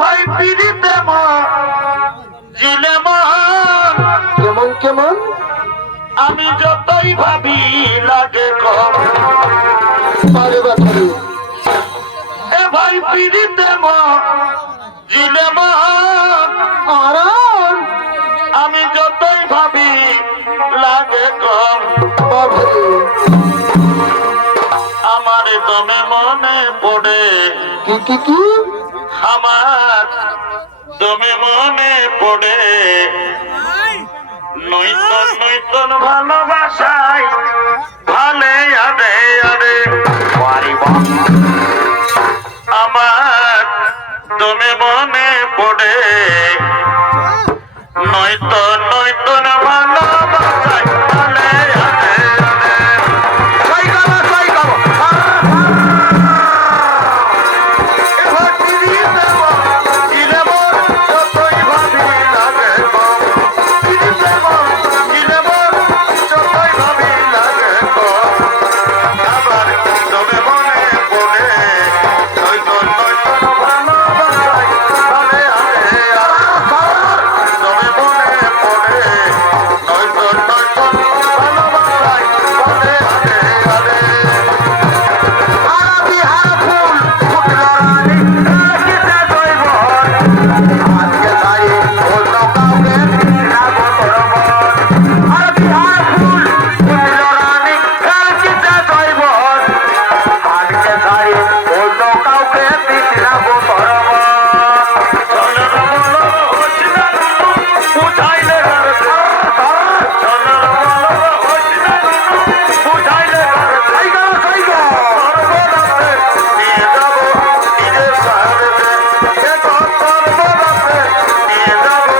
ভাই পিড়িতে মন জিলে মন কেমন কেমন আমি যতই ভাবি লাগে কম আরে বাছারি এ ভাই পিড়িতে মন জিলে মন আরাম আমি যতই ভাবি লাগে কম বাছারি আমার দমে মনে পড়ে কি কি কি আমার দমে মনে পড়ে নৈতন নৈতন ভালোবাসায় ভালে আরে আরে আমার দমে মনে পড়ে নৈতন নৈতন ভালোবাসায় ভালে আরে আরে সাই গাবা সাই গাবা এবার ফিরিয়ে দেব ফিরে মন যতই ভাবি লাগে কম ফিরে দেব ফিরে মন যতই ভাবি লাগে কম আমার তবে মনে পড়ে নৈতন নৈতন ভালোবাসায় ভালে আরে আমার তবে মনে পড়ে নৈতন নৈতন ভালোবাসায় ভালে আরে আরে বিহার ফুল ফুটলো রানী কিসে দইব আজকে তাই বললো কাউকে রাগো তোর মন আর বিহার ফুল ফুটলো রানী কিসে দইব আজকে তাই বললো কাউকে রাগো তোর মন চলো বলো হচ্ছিনা বুঝাইলে চলো বলো হচ্ছিনা বুঝাইলে সাইগা সাইগা নিয়ে যাবো নিজের সাহায্যে এ সর্বদাতে নিয়ে যাবো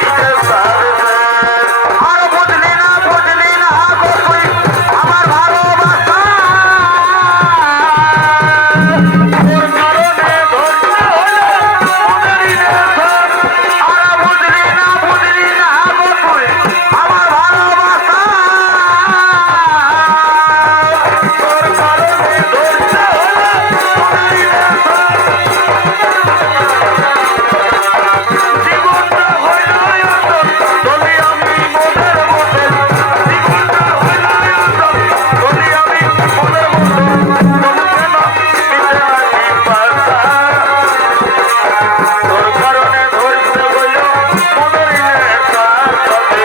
নিজের সাহায্যে আর বুঝলি না গো তুই আমার ভালোবাসা তোর কারণে ধরতে হলো ওদেরই নেশন আর বুঝলি না গো তুই আমার ভালোবাসা তোর কারণে ধরতে হলো ওদেরই নেশন জীবনটা হইল আদর যদি আমি মনের মতো জীবনটা হইল আদর যদি আমি মনের মতো তোর কারণে ধরতে হইল মনেরই নেশার সাথে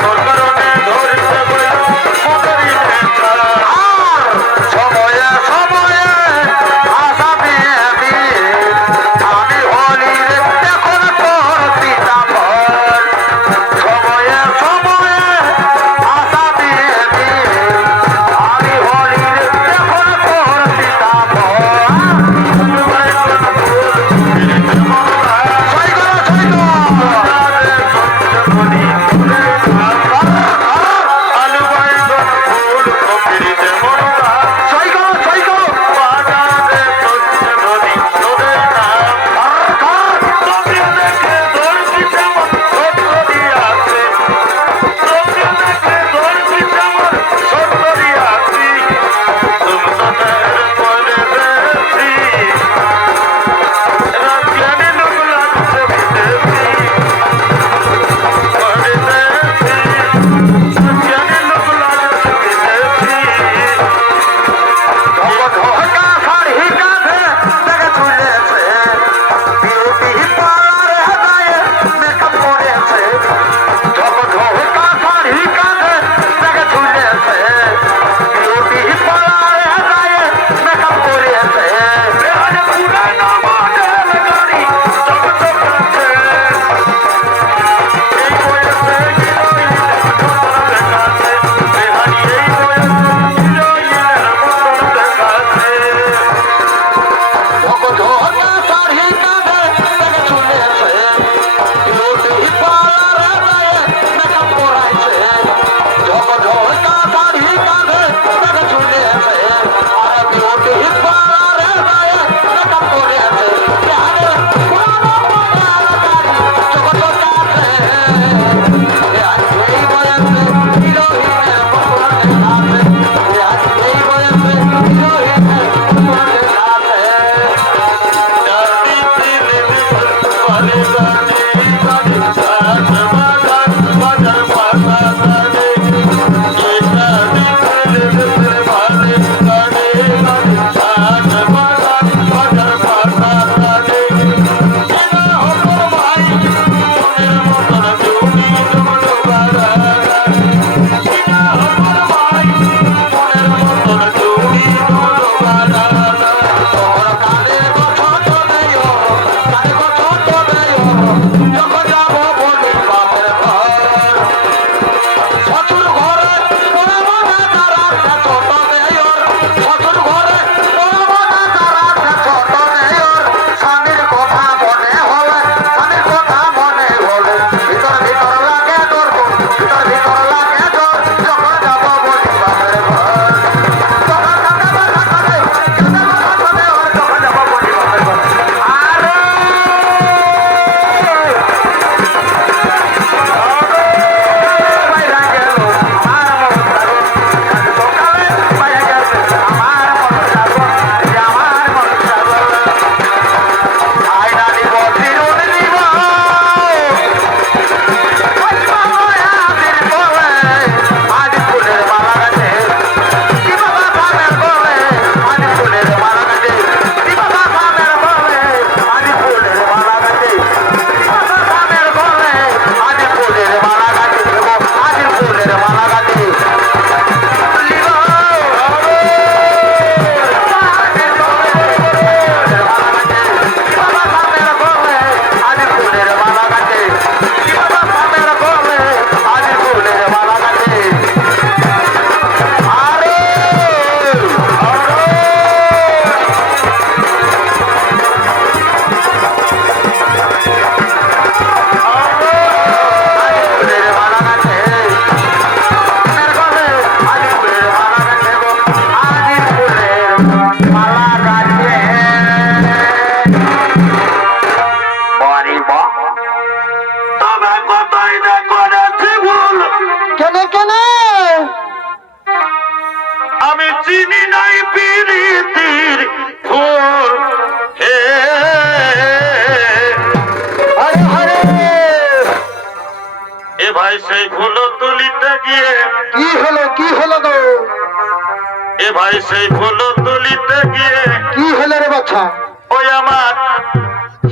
তোর কারণে ধরতে হইল মনেরই নেশার সময়ে সময়ে আশা দিয়ে আমি হলি রে এখন তোর সীতাফল সময়ে সময়ে আশা দিয়ে আমি হলি রে এখন তোর সীতাফল বাড়ি বা তবে কোথায় না করেছি ভুল কেনে কেনে আমি চিনি নাই প্রীতির ফুল হে আরে আরে এ ভাই সেই ফুল তুলিতে গিয়ে কি হলো গো এ ভাই সেই ফুল তুলিতে গিয়ে কি হলো রে বাছা ওই আমার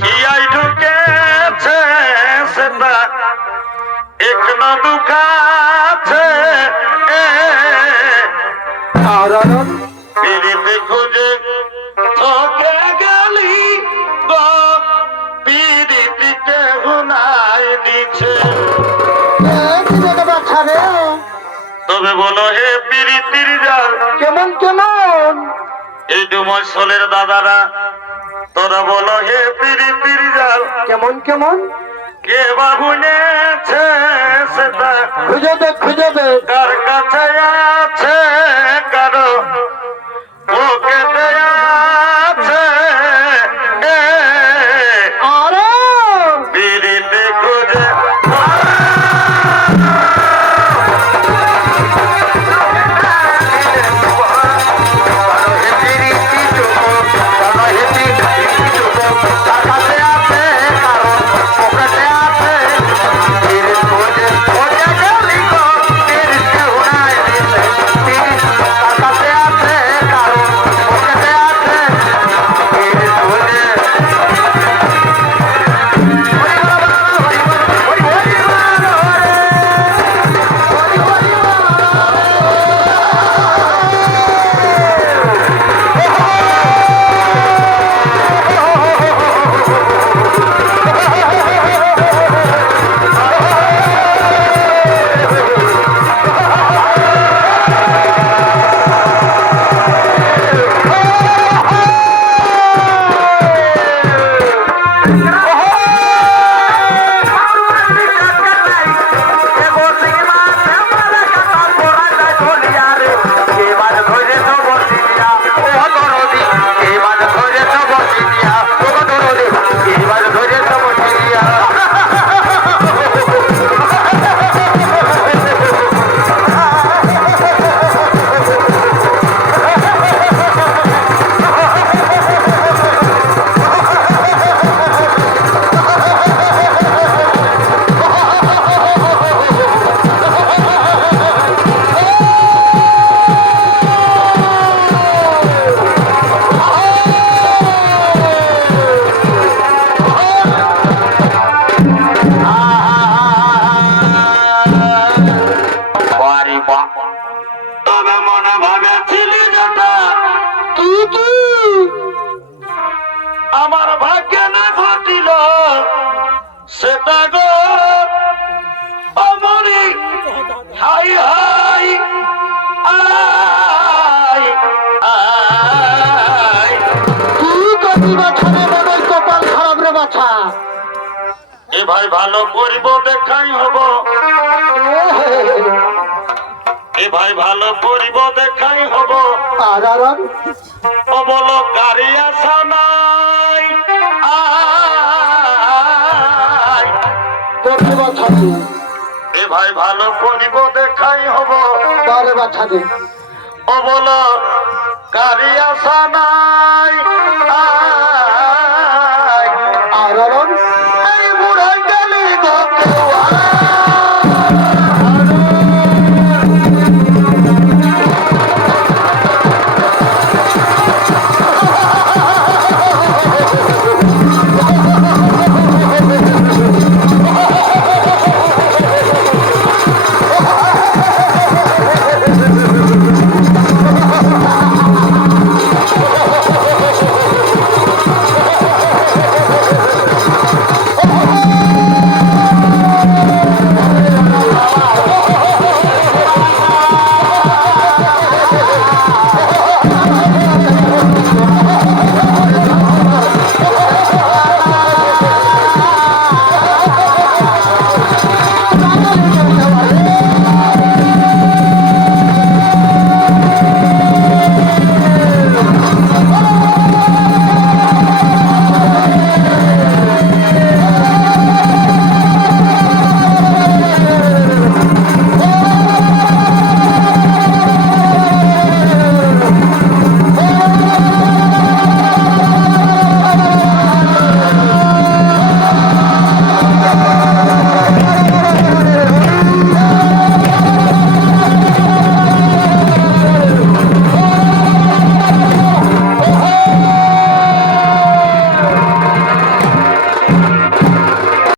হিয়াই ঢুকেছে সেটা এখনো দুখাছে আরারন পিড়িতে খুঁজে তোকে গেলি গো পিড়িতে হুনাই দিছে কি রে বাছা রে তবে বলো হে পিড়িতির জাল কেমন কেমন এই ডুমসলের দাদারা তোরা বলো হে পিড়িতির জাল কেমন কেমন কে বাবুনেছে সেটা খুঁজে দে কার কাছে আছে কারো ওকে দেয়াছে আরে পিড়িতে খুঁজে তবে মনে ভাবেছিলি যেটা কি আমার ভাগ্যে না ঘটিল সেটা গো অমরি হাই হাই আই আই কি করবি বাছা রে মনে কপাল খারাপ রে বাছা এ ভাই ভালো করিব দেখাই হব এ ভাই ভালো করিব দেখাই হব আরারন ও বলো গাড়ি আসা নাই আই করবি বাছা এ ভাই ভালো করিব দেখাই হব বারে বাছা দে ও বলো গাড়ি আসা নাই